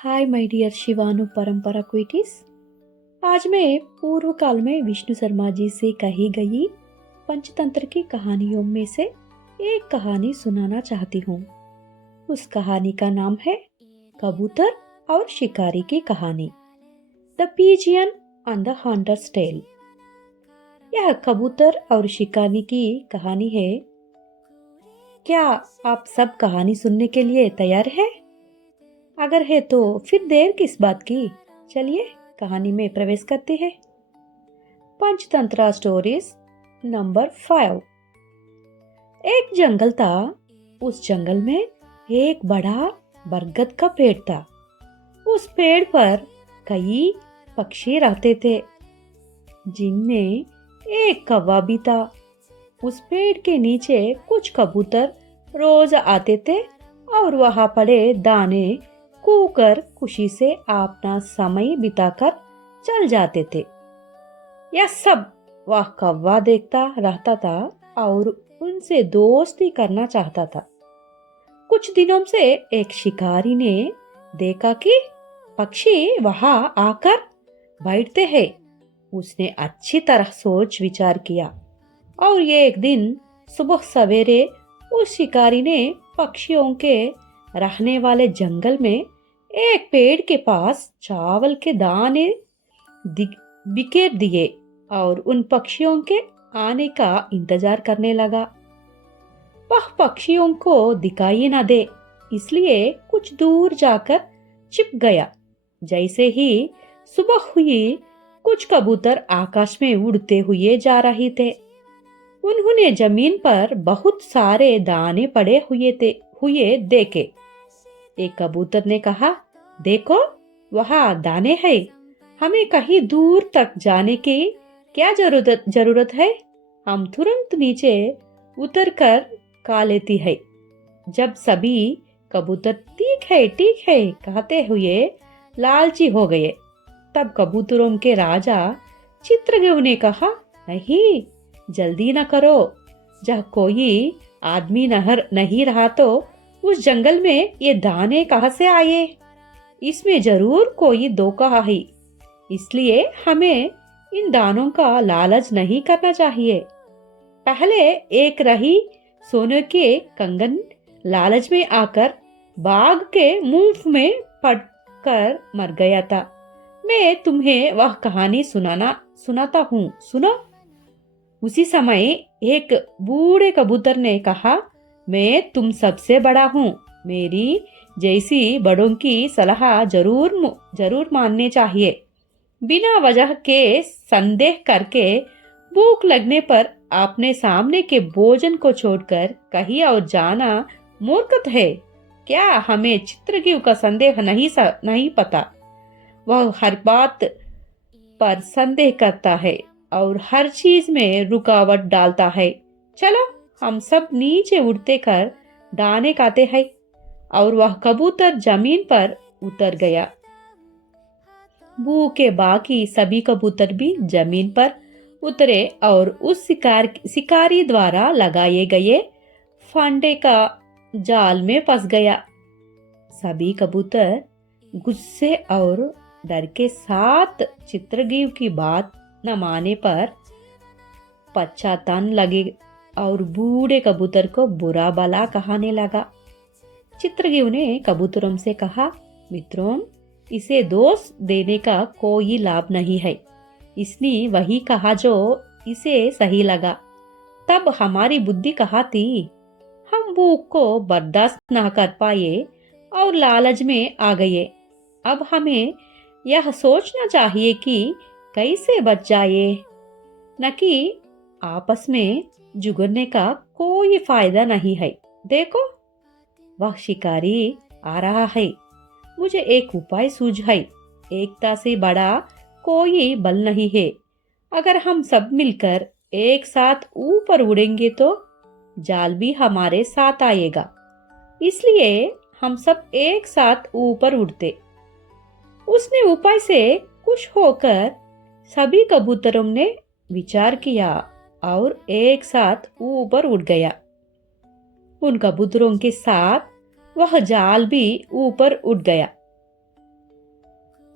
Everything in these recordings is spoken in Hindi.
हाय माय डियर शिवानु परंपरा क्विटीज। आज मैं पूर्व काल में विष्णु शर्मा जी से कही गई पंचतंत्र की कहानियों में से एक कहानी सुनाना चाहती हूँ। उस कहानी का नाम है कबूतर और शिकारी की कहानी, the pigeon and the hunter's tale. यह कबूतर और शिकारी की कहानी है। क्या आप सब कहानी सुनने के लिए तैयार हैं? अगर है तो फिर देर किस बात की, चलिए कहानी में प्रवेश करते हैं। Panchatantra stories number 5। एक जंगल था। उस जंगल में एक बड़ा बरगद का पेड़ था। उस पेड़ पर कई पक्षी रहते थे, जिनमें एक कौवा भी था। उस पेड़ के नीचे कुछ कबूतर रोज आते थे और वहां पड़े दाने कूकर खुशी से अपना समय बिताकर चल जाते थे। यह सब वह कौवा देखता रहता था और उनसे दोस्ती करना चाहता था। कुछ दिनों से एक शिकारी ने देखा कि पक्षी वहां आकर बैठते हैं। उसने अच्छी तरह सोच विचार किया और ये एक दिन सुबह सवेरे उस शिकारी ने पक्षियों के रहने वाले जंगल में एक पेड़ के पास चावल के दाने बिखेर दिए और उन पक्षियों के आने का इंतजार करने लगा। वह पक्षियों को दिखाई न दे, इसलिए कुछ दूर जाकर छिप गया। जैसे ही सुबह हुई, कुछ कबूतर आकाश में उड़ते हुए जा रहे थे। उन्होंने जमीन पर बहुत सारे दाने पड़े हुए देखे। एक कबूतर ने कहा, देखो वहाँ दाने हैं, हमें कहीं दूर तक जाने की क्या जरूरत है, हम तुरंत नीचे उतरकर खा लेती है। जब सभी कबूतर ठीक है कहते हुए लालची हो गए, तब कबूतरों के राजा चित्रगुप्त ने कहा, नहीं जल्दी न करो, जब कोई आदमी नहीं रहा तो उस जंगल में ये दाने कहाँ से आए? इसमें जरूर कोई धोखा है, इसलिए हमें इन दानों का लालच नहीं करना चाहिए। पहले एक रही सोने के कंगन लालच में आकर बाघ के मुंह में पड़कर मर गया था। मैं तुम्हें वह कहानी सुनाता हूँ, सुनो। उसी समय एक बूढ़े कबूतर ने कहा, मैं तुम सबसे बड़ा हूँ, मेरी जैसी बड़ों की सलाह जरूर माननी चाहिए। बिना वजह के संदेह करके भूख लगने पर अपने सामने के भोजन को छोड़कर कहीं और जाना मूर्खत है। क्या हमें चित्रगुप्त का संदेह नहीं पता? वह हर बात पर संदेह करता है और हर चीज में रुकावट डालता है। चलो हम सब नीचे उड़ते कर दाने खाते हैं। और वह कबूतर जमीन पर उतर गया। भूखे बाकी सभी कबूतर भी जमीन पर उतरे और उस शिकारी द्वारा लगाए गए फंदे का जाल में फंस गया। सभी कबूतर गुस्से और डर के साथ चित्रगुप्त की बात न मानने पर पश्चाताप लगे और बूढ़े कबूतर को बुरा भला कहने लगा। चित्रगुप्त ने कबूतरों से कहा, मित्रों, इसे दोष देने का कोई लाभ नहीं है। इसने वही कहा जो इसे सही लगा। तब हमारी बुद्धि कहाँ थी? हम भूख को बर्दाश्त न कर पाए और लालच में आ गए। अब हमें यह सोचना चाहिए कि कैसे बच जाए, न कि आपस में झगड़ने का कोई फायदा नहीं है। देखो वह शिकारी आ रहा है, मुझे एक उपाय सूझा है। एकता से बड़ा कोई बल नहीं है। अगर हम सब मिलकर एक साथ ऊपर उड़ेंगे तो जाल भी हमारे साथ आएगा। इसलिए हम सब एक साथ ऊपर उड़ते। उसने उपाय से खुश होकर सभी कबूतरों ने विचार किया और एक साथ ऊपर उड़ गया। उन कबूतरों के साथ वह जाल भी ऊपर उठ गया।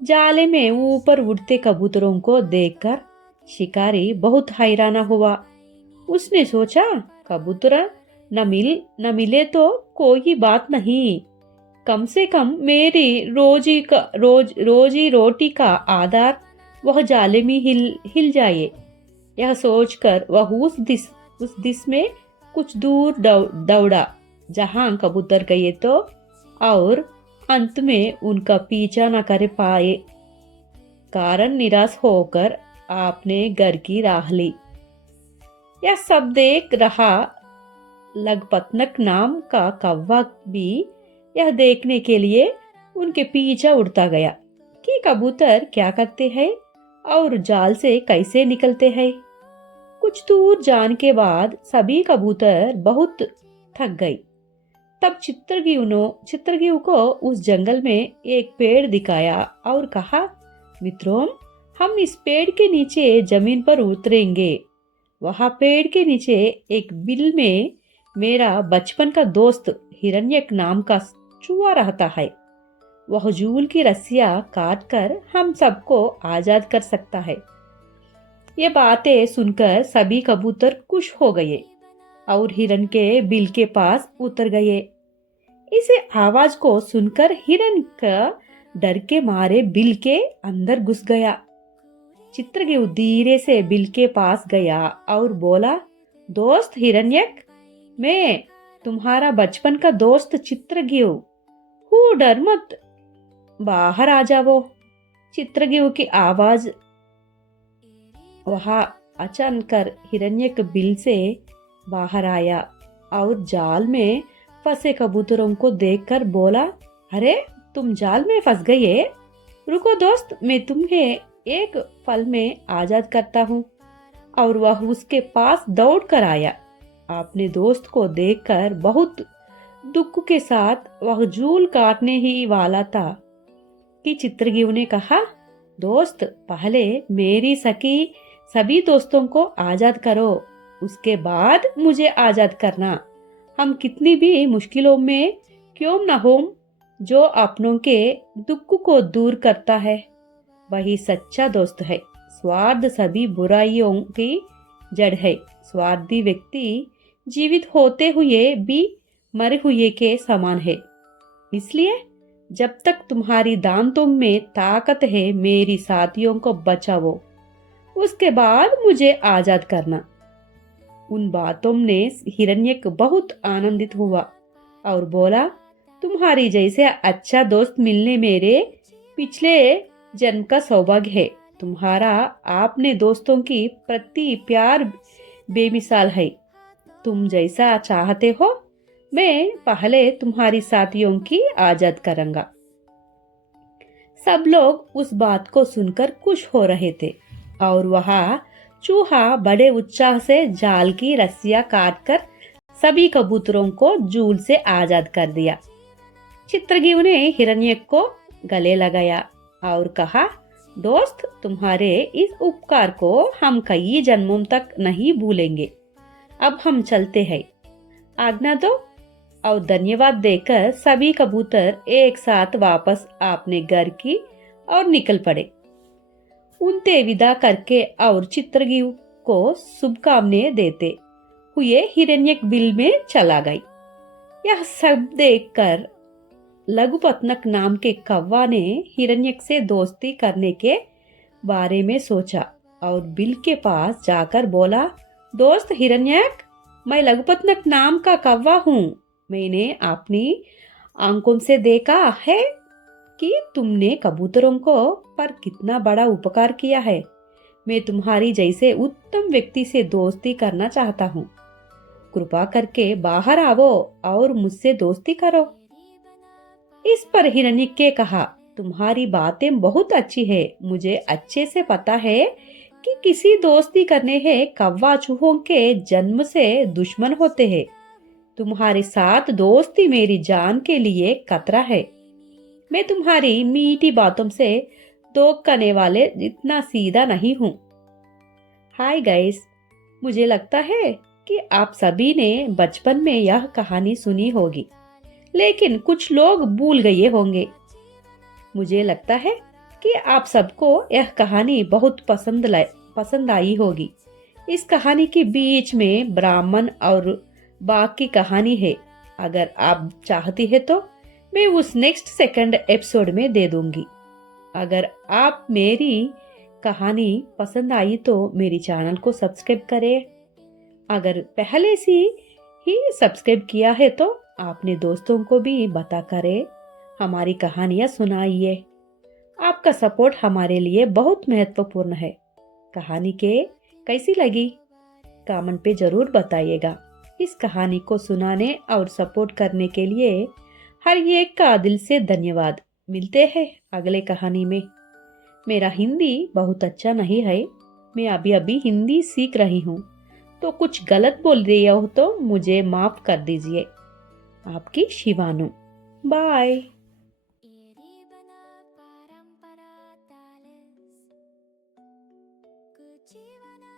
जाले में ऊपर उड़ते कबूतरों को देखकर शिकारी बहुत हैराना हुआ। उसने सोचा, कबूतर न मिले तो कोई बात नहीं, कम से कम मेरी रोजी रोटी का आधार वह जाले में हिल जाए। यह सोचकर वह उस दिस में कुछ दूर दौड़ा जहां कबूतर गए तो, और अंत में उनका पीछा न कर पाए कारण निराश होकर आपने घर की राह ली। यह सब देख रहा लगपतनक नाम का कौवा भी यह देखने के लिए उनके पीछे उड़ता गया कि कबूतर क्या करते हैं और जाल से कैसे निकलते हैं। कुछ दूर जाने के बाद सभी कबूतर बहुत थक गई। तब चित्रगीव को उस जंगल में एक पेड़ दिखाया और कहा, मित्रों, हम इस पेड़ के नीचे जमीन पर उतरेंगे। वहां पेड़ के नीचे एक बिल में मेरा बचपन का दोस्त हिरण्यक नाम का चूहा रहता है। वह जूल की रस्सियां काट कर हम सबको आजाद कर सकता है। ये बातें सुनकर सभी कबूतर खुश हो गए और हिरन के बिल के पास उतर गए। इसे आवाज को सुनकर हिरन का डर के मारे बिल के अंदर घुस गया। चित्रगीव धीरे से बिल के पास गया और बोला, दोस्त हिरण्यक, मैं तुम्हारा बचपन का दोस्त चित्रगीव हूँ, डर मत, बाहर आ जाओ। चित्रगीव की आवाज वहां अचानक हिरण्यक बिल से बाहर आया और जाल में फंसे कबूतरों को देखकर बोला, अरे तुम जाल में फंस गए, रुको दोस्त, मैं तुम्हें एक पल में आजाद करता हूँ। और वह उसके पास दौड़ कर आया। अपने दोस्त को देखकर बहुत दुख के साथ वह जूल काटने ही वाला था कि चित्रगीव ने कहा, दोस्त, पहले मेरी सभी दोस्तों को आजाद करो, उसके बाद मुझे आजाद करना। हम कितनी भी मुश्किलों में क्यों न हो, जो अपनों के दुख को दूर करता है वही सच्चा दोस्त है। स्वार्थ सभी बुराइयों की जड़ है। स्वार्थी व्यक्ति जीवित होते हुए भी मरे हुए के समान है। इसलिए जब तक तुम्हारी दांतों में ताकत है, मेरी साथियों को बचाओ, उसके बाद मुझे आजाद करना। उन बातों ने हिरण्यक बहुत आनंदित हुआ और बोला, तुम्हारी जैसे अच्छा दोस्त मिलने मेरे पिछले जन्म का सौभाग्य है। तुम्हारा आपने दोस्तों की प्रति प्यार बेमिसाल है। तुम जैसा चाहते हो, मैं पहले तुम्हारी साथियों की आजाद करूंगा। सब लोग उस बात को सुनकर खुश हो रहे थे और वह चूहा बड़े उत्साह से जाल की रस्सियां काटकर सभी कबूतरों को जूल से आजाद कर दिया। चित्रगीव ने हिरण्यक को गले लगाया और कहा, दोस्त, तुम्हारे इस उपकार को हम कई जन्मों तक नहीं भूलेंगे। अब हम चलते हैं, आज्ञा दो। और धन्यवाद देकर सभी कबूतर एक साथ वापस अपने घर की ओर निकल पड़े। उनसे विदा करके और चित्रगीव को शुभकामनाएं देते हुए हिरण्यक बिल में चला गई। यह सब देखकर लघुपतनक नाम के कौवा ने हिरण्यक से दोस्ती करने के बारे में सोचा और बिल के पास जाकर बोला, दोस्त हिरण्यक, मैं लघुपतनक नाम का कौवा हूँ। मैंने अपनी आंखों से देखा है कि तुमने कबूतरों को पर कितना बड़ा उपकार किया है। मैं तुम्हारी जैसे उत्तम व्यक्ति से दोस्ती करना चाहता हूँ। कृपा करके बाहर आओ और मुझसे दोस्ती करो। इस पर हिरण्यक ने कहा, तुम्हारी बातें बहुत अच्छी है। मुझे अच्छे से पता है कि किसी दोस्ती करने है कौवा चूहों के जन्म से दुश्मन होते हैं। तुम्हारे साथ दोस्ती मेरी जान के लिए खतरा है। मैं तुम्हारी मीठी बातों से धोखाने वाले इतना सीधा नहीं हूँ। हाय गाइस, मुझे लगता है कि आप सभी ने बचपन में यह कहानी सुनी होगी, लेकिन कुछ लोग भूल गए होंगे। मुझे लगता है कि आप सबको यह कहानी बहुत पसंद आई होगी। इस कहानी के बीच में ब्राह्मण और बाघ की कहानी है। अगर आप चाहती है तो मैं उस नेक्स्ट सेकंड एपिसोड में दे दूंगी। अगर आप मेरी कहानी पसंद आई तो मेरी चैनल को सब्सक्राइब करें। अगर पहले से ही सब्सक्राइब किया है तो अपने दोस्तों को भी बता करें, हमारी कहानियां सुनाइए। आपका सपोर्ट हमारे लिए बहुत महत्वपूर्ण है। कहानी के कैसी लगी कमेंट पे जरूर बताइएगा। इस कहानी को सुनाने और सपोर्ट करने के लिए हर एक का दिल से धन्यवाद। मिलते हैं अगले कहानी में। मेरा हिंदी बहुत अच्छा नहीं है, मैं अभी अभी हिंदी सीख रही हूँ, तो कुछ गलत बोल रही हो तो मुझे माफ कर दीजिए। आपकी शिवानु। बाय। Kuchiwana